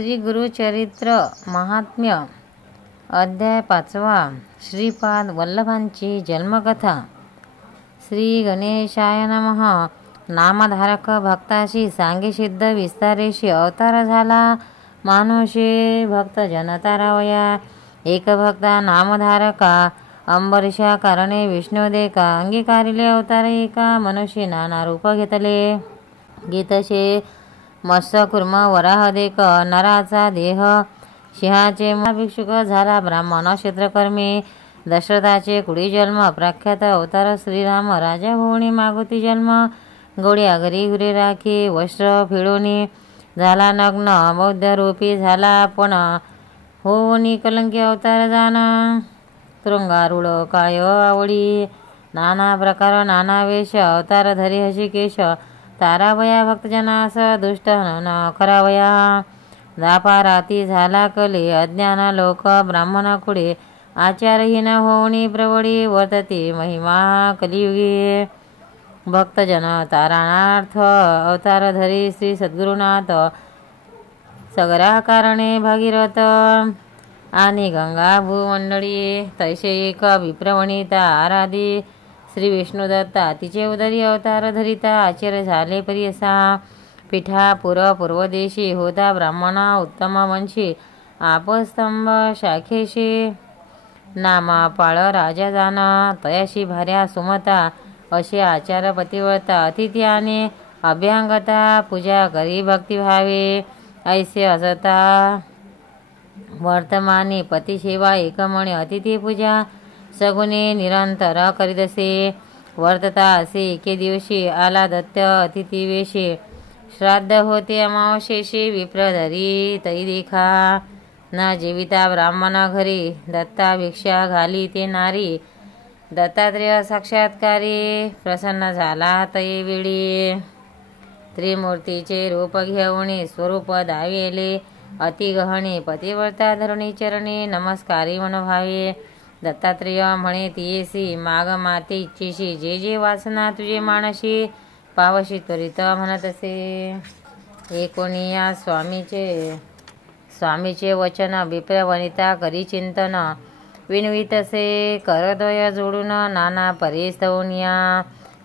श्री गुरुचरित्र महात्म्य अध्याय 5. श्रीपाद वल्लभांची जन्मकथा. श्री गणेशाय नमः. नामधारक भक्ताशी सांगे सिद्ध विस्तारेशी अवतार झाला मानुषे भक्त जनतारावया. एक भक्ता नामधारका अंबरीशा कारणे विष्णुदेका अंगीकारिले अवतार एका मनुष्य नाना रूप घेतले. गीतशे मत्स्य कुर्म वराह देक नराचा देह सिंहाचे भिक्षुक झाला ब्राह्मण क्षेत्रकर्मी. दशरथाचे कुडी जन्म प्रख्यात अवतार श्रीराम राजा भुवनी मागुती जन्म. गोड्या घरी गुरे राखी वस्त्र फिळोनी झाला नग्न बौद्ध रूपी झाला पण होनी कलंकी अवतार जाण. तुरुंगारूढ काय आवडी नाना प्रकार नाना वेश अवतार धरी हशिकेश. तारावया भक्तजनास दुष्ट न करावया. दापाराती झाला कले अज्ञान लोक ब्राह्मण कुडे आचारहीन होणी प्रवडी वर्तते महिमा कलियुगी. भक्तजन तारणार्थ अवतार धरी श्री सद्गुरुनाथ सगरा कारणे भागीरथ आणि गंगा भूमंडळी. तैसे एक विप्रवणिता आराधी श्री विष्णुदत्ता तिचे उदरी अवतार धरिता आचार्य झाले परियसा. पिठा पूर्वदेशी होता ब्राह्मणा उत्तम वंशी आपस्तंभ शाखेशी. नामा पाळ राजा जाण तयाशी भार्या सुमता असे आचार पतिव्रता अतिथी आणि अभ्यांगता पूजा करी भक्तिभावे. ऐसे असता वर्तमानी पतिसेवा एकमणे अतिथी पूजा सगुणे निरंतर करीतसे. वर्तता असे एके दिवशी आला दत्त अतिथी वेशी. श्राद्ध होते अमावशेशी विप्रधरी तई देखा. न जीविता ब्राह्मण घरी दत्ता भिक्षा घाली ते नारी. दत्तात्रेय साक्षात्कारी प्रसन्न झाला तई वेळी. त्रिमूर्तीचे रूप घेऊन स्वरूप दावेले अति गहणे पतिव्रता धरणी चरणी नमस्कारी मनोभावे. दत्तात्रेय म्हणे तियेसी माग माते इच्छेशी जे जे वासना तुझे मानशी पावशी त्वरित म्हणतसे. एकोणिया स्वामीचे वचन विप्रवनिता करी चिंतन विनवितसे करदय जोडून नाना परिस्तवनिया.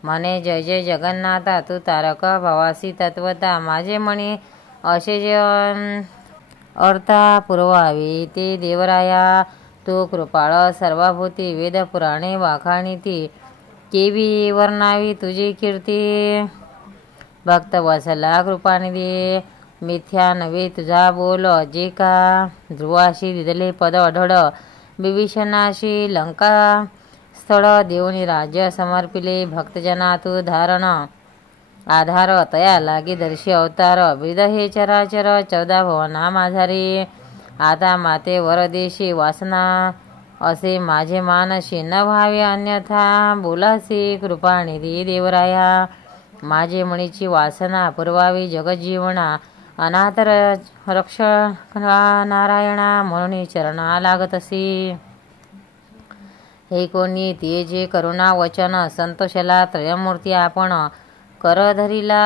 म्हणे जय जय जगन्नाथा तू तारक भवासी तत्वता माझे म्हणे असे जे अर्था पुरवावी ते देवराया. तू कृपाळ सर्वभूती वेद पुराणे वाखाणीती केवी वर्णावी तुझी कीर्ती. भक्त वसला कृपानिधी मिथ्या नव्हे तुझा बोल जे का. ध्रुवाशी दिदले पद अढळ विभीषणाशी लंका स्थळ देऊन राज्य समर्पिले भक्तजना तू धारण. आधार तया लागे दर्शी अवतार विद हे चराचर 14 भुवना माझारी. आता माते वरदेशी वासना असे माझे मानशी न व्हावे अन्यथा बोलासी कृपानिधी देवराया. माझे मणीची वासना पुरवावी जगज्जीवना अनाथ रक्षणा नारायणा म्हणून चरणा लागतसी. हे कोणी ते जे करुणा वचन संतोषला त्रयमूर्ती आपण कर धरिला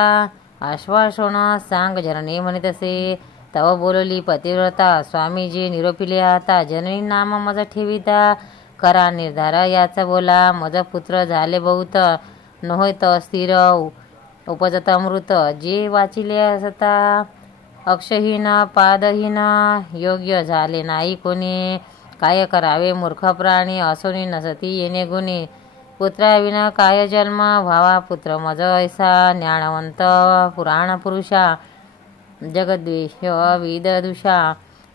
आश्वासन सांग जननी म्हणतसे. तव बोलली पतिव्रता स्वामीजी निरोपिले आता जननी नाम मज ठेविता. करा निर्धार याचा बोला मज पुत्र झाले बहुत नहोत स्थिर उपजत अमृत. जे वाचिले असता अक्षहीन पादहीन योग्य झाले नाही कोणी. काय करावे मूर्ख प्राणी असोनी नसती येणे गुणी. पुत्राविना काय जन्म व्हावा पुत्र मज ऐसा. ज्ञानवंत पुराण पुरुषा जगद्वेष विददुषा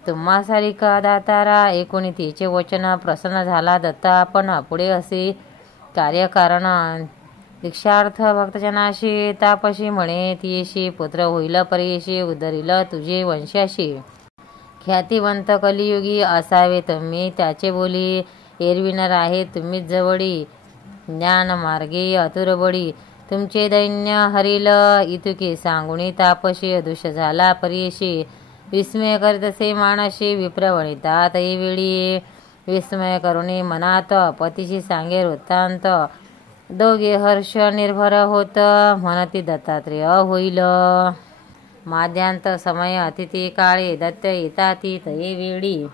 तुम्हा सारिका दातारा. एकोणी तिचे वचन प्रसन्न झाला दत्ता आपण पुढे असे कार्यकारण. दीक्षार्थ भक्तजनाशी तापशी म्हणे तियेशी पुत्र होईल परियशी उदरील तुझे वंशाशी. ख्यातिवंत कलियुगी असावे तुम्ही त्याचे बोली. एरविनर आहे तुम्हीच जवळी ज्ञान मार्गे अतुर बळी. तुमचे दैन्य हरिल इतुके सांगुनी तापशी दुष झाला परियशी. विस्मय करीतसे मानशी विप्रवणिता तई वेळी. विस्मय करुणी मनात पतीशी सांगे वृत्तांत. दोघे हर्ष निर्भर होत म्हणती दत्तात्रेय होईल. माध्यांत समय अतिथी काळे दत्त येताती तये वेळी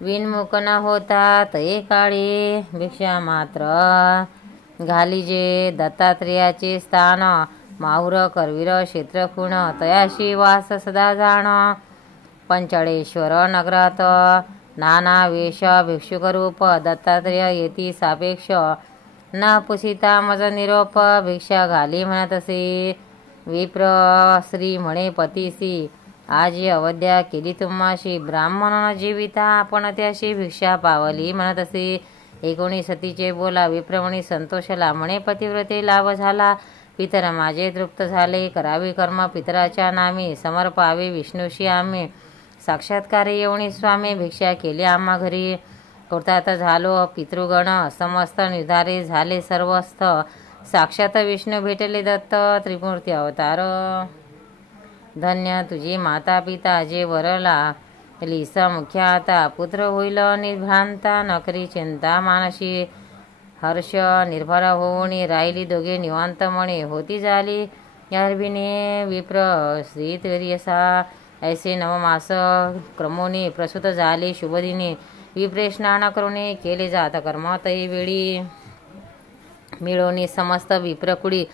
विनमुख न होता तये काळी भिक्षा मात्र घालिजे दत्तात्रेयाचे स्थान माहुर करवीर क्षेत्रखुण तयाशी वास सदा जाण पंचळेश्वर नगरात नाना वेश भिक्षुकरूप दत्तात्रेय येती सापेक्ष न पुसिता मज निरोप भिक्षा घाली म्हणतसे विप्र श्री म्हणे पतीसी आजी अवध्या केली तुम्हाशी ब्राह्मण जीविता आपण त्याशी भिक्षा पावली म्हणत असे 19 सतीचे बोला विप्रमणी संतोषला म्हणे पतिव्रते लाभ झाला पितर माझे तृप्त झाले करावे कर्म पितराच्या नामी समर्पावे विष्णूशी आम्ही साक्षात्कारे येऊनी स्वामी भिक्षा केली आम्हा घरी कृतात झालो पितृगण समस्त निर्धारे झाले सर्वस्थ साक्षात विष्णू भेटले दत्त त्रिमूर्ती अवतार धन्य तुझी माता पिता जे वरला लिस मुख्य आता पुत्र होईल निर्भ्रांता नकरी चिंता मानशी हर्ष निर्भर होऊन राहिली दोघे निवांत म्हणे होती झाली गर्भिणी विप्र श्रीतर्यसा ऐसे नवमास क्रमोनी प्रसूत झाले शुभदिनी विप्रे स्नान करुणे केले जात कर्म तई वेळी मिळवणी समस्त विप्रकुडी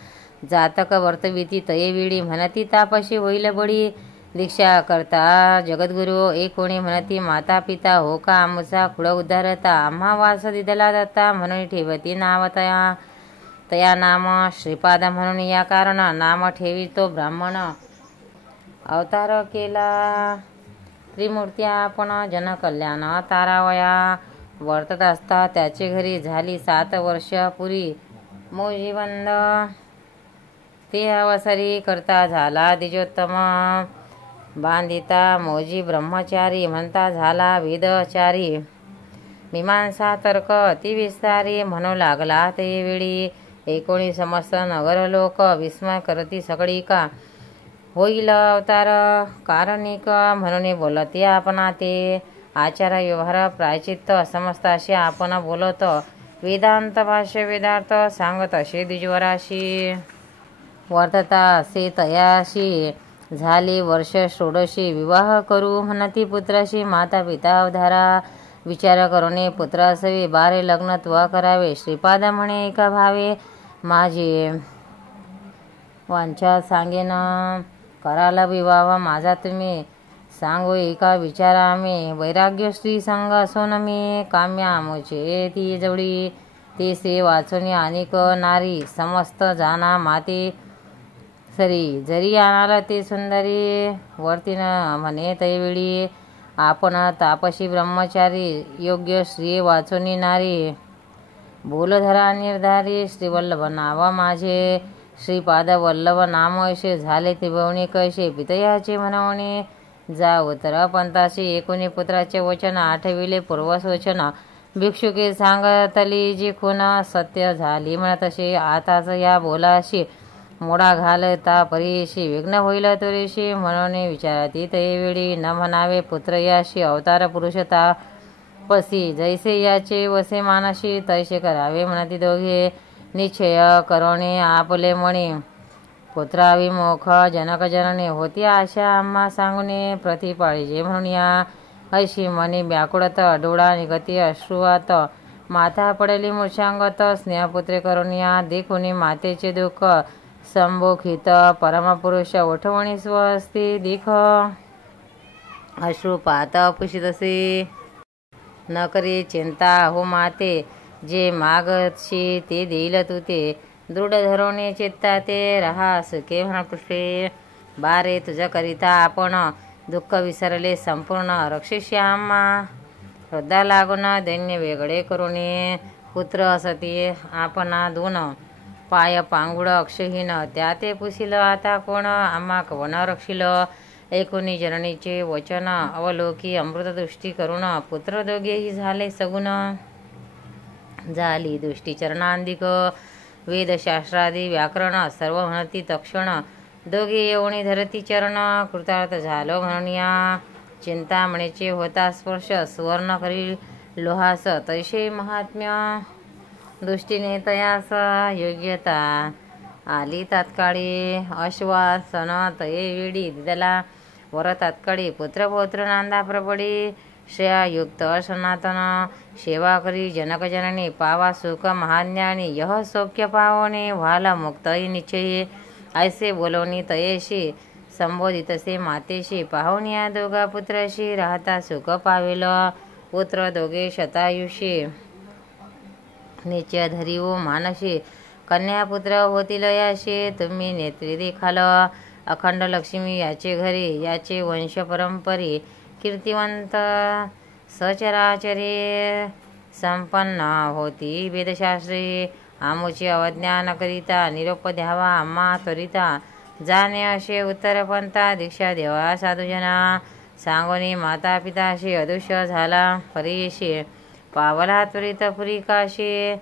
जातक वर्तविती तये वेळी म्हणती तापशी होईल बळी दीक्षा करता जगद्गुरु एक कोणी म्हणती माता पिता हो का आमचा खुड उद्धारता आम्हा वास दिदला दत्ता म्हणून ठेवती नाव तया तया नाम श्रीपाद म्हणून या कारण नाम ठेवितो ब्राह्मण अवतार केला त्रिमूर्ती आपण जनकल्याण तारावया वर्तत असता त्याचे घरी झाली 7 वर्ष पुरी मोजीबंद ते अवसरी करता झाला द्विजोत्तम बांधिता मोजी ब्रह्मचारी म्हणता झाला वेदचारी मीमांसा तर्क अतिविस्तारी म्हणू लागला ते वेळी 19 समस्त नगर लोक विस्मय करती सगळी का होईल अवतार कारणिक म्हणून बोलते आपणा ते आचार व्यवहार प्रायचित्त समस्त असे आपण बोलत वेदांत भाष्य वेदार्थ सांगत असे द्विजवराशी वर्तता असे तयाशी झाली वर्ष 16 विवाह करू म्हणती पुत्राशी माता पिता अवधारा विचार करूने पुत्र असावे 12 लग्न त्व करावे श्रीपाद म्हणे एका भावे माझी वांछा सांगेन कराला विवाह माझा तुम्ही सांगो एका विचारा आम्ही वैराग्य स्त्री संग असून मी काम्य आमुचे ती जवळी ते श्री वाचुनी अनेक नारी समस्त जाना माते सरी जरी आणाला ते सुंदरी वर्तीन म्हणे तैवेळी आपण तापशी ब्रह्मचारी योग्य श्री वाचुनी नारी बोलधरा निर्धारी श्रीवल्लभ नाव माझे श्रीपाद वल्लभ नाम ऐसे झाले त्रिभुवनी कैसे पितयाचे म्हणवणे जा उत्तर पंथाशी 19 पुत्राचे वचन आठविले पूर्वसवचन भिक्षुके सांगतली जी खून सत्य झाली म्हणतशी आताच या बोलाशी मोडा घालता परीशी विघ्न होईल तुरीशी म्हणून विचारती तैवेळी न म्हणावे पुत्र याशी अवतार पुरुषता पसी जैसे याचे वसे मानशी तैसे करावे म्हणती दोघे निश्चय करोणे आपले म्हणे पुत्राविमुख जनक जनने होती आशा आम्हा सांगणे प्रतिपाळीजे म्हणून या ऐशी मनी व्याकुळत डोळा निगती अश्रुवात माता पडली मूर्छांगत स्नेहपुत्रे करून या देखुनी मातेचे दुःख संभोखित परमपुरुष ओठवणी स्वस्ती दिख अश्रुपात पुषितसे न करी चिंता हो माते जे मागशी ते देईल तू ते दृढ धरवणे चित्ता ते रहा सुखे म्हणा पुष्पे बारे तुझ्या करिता आपण दुःख विसरले संपूर्ण रक्षिष्यामा श्रद्धा लागून दैन्य वेगळे करुणे पुत्र असती आपणा दोन पाय पांगुळ अक्षहीन त्या ते पुसिल आता कोण आम्हा कवन रक्षिल 19 जननीचे वचन अवलोकी अमृतदृष्टी करुण पुत्र दोघेही झाले सगुण झाली दृष्टी चरणांदिक वेदशास्त्रादी व्याकरण सर्व म्हणती तक्षण दोघे येऊनी धरती चरण कृतार्थ झालो म्हणून या चिंतामणीचे होता स्पर्श सुवर्ण करी लोहास तैसे महात्म्य दृष्टीने तयास योग्यता आली तात्काळी अश्वासन तये वेडी दिदला वर तात्काळी पुत्र पौत्र नांदा प्रबळी श्रेयायुक्त सनातन सेवा करी जनक जननी पावा सुख महाज्ञानी यह सौख्य पावणे व्हाला मुक्त निश्चये ऐसे बोलवणी तयेशी संबोधितसे मातेशी पाहुनिया दोघा पुत्राशी राहता सुख पावेल पुत्र दोघे शतायुषी निश्चय धरी ओ मानशी कन्या पुत्र होतील याशी तुम्ही नेत्री देखाल अखंड लक्ष्मी याचे घरी याचे वंश परंपरी कीर्तिवंत सचराचरे संपन्न होती वेदशास्त्री आमुची अवज्ञान करिता निरोप द्यावा आम्हा त्वरिता जाणे असे उत्तर पंथा दीक्षा देवा साधुजना सांगोनी माता पिताशी अदृश्य झाला परीशी पावला त्वरित पुरी काशी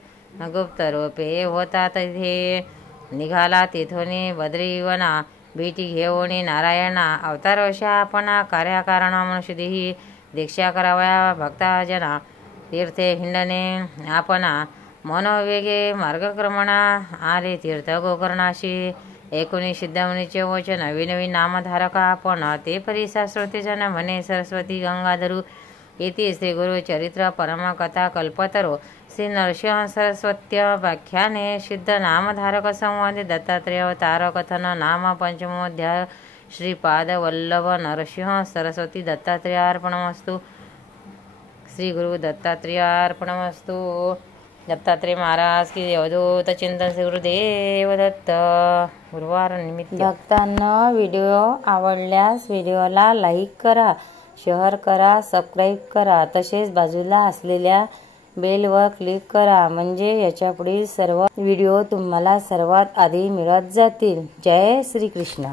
गुप्त रोपे होता तिथे निघाला तिथोनी बद्रीवना भेटी घेऊनी नारायणा अवतार अशा आपणा कार्याकारण मनुष्यदेही दीक्षा करावया भक्ताजना तीर्थे हिंडणे आपणा मनोवेगे मार्गक्रमणा आले तीर्थ गोकर्णाशी एकोणी सिद्धमुनीचे वचन नवीन नामधारका आपण ते परिसा श्रोतेजन म्हणे सरस्वती गंगाधरू इति श्री गुरु चरित्र परमकथा कल्पतरो श्री नरसिंह सरस्वत्य व्याख्याने सिद्ध नामधारक संवादे दत्तात्रेय अवतार कथन नाम पंचमोध्याय श्रीपाद वल्लभ नरसिंह सरस्वती दत्तात्रेयार्पणमस्तु श्री गुरु दत्तात्रेयार्पणमस्तु दत्तात्रेय महाराज की अवधूत चिंतन श्री गुरुदेव दत्त गुरुवार निमित्त भक्तांना व्हिडिओ आवडल्यास व्हिडिओला लाईक करा, शेअर करा, सबस्क्राईब करा, तसेच बाजूला असलेल्या बेलवर क्लिक करा म्हणजे याच्या पुढील सर्व व्हिडिओ तुम्हाला सर्वात आधी मिळत जातील. जय श्री कृष्ण.